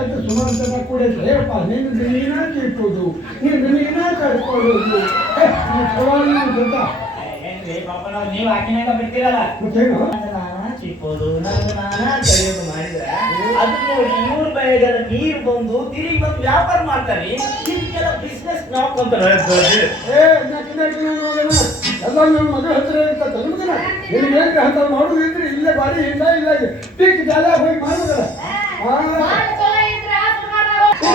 ಸತ್ತ ಸುಮಂತನ ಕೂಡ ದೇವಪ್ಪ ನೀನು ನಿನ್ನ ತಿಳ್ಕೊಡು ನೀನು ನಿನ್ನ ತಡ್ಕೊಳ್ಳೋದು ಪವಾಲಿ ಅಂತ ಮಾಡುದಿದ್ರೆ ಇಲ್ಲೇ ಬಾರಿ ಇಲ್ಲ ಇಲ್ಲ ಹೋಗಿ ಮಾಡಿದ್ರ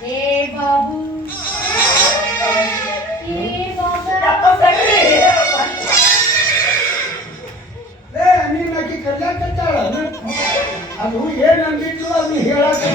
ಕಲ್ಯಾಣ ಅದು ಏನ್ ಅಂದಿಲ್ಲ ಅದು ಹೇಳಕ್ಕೆ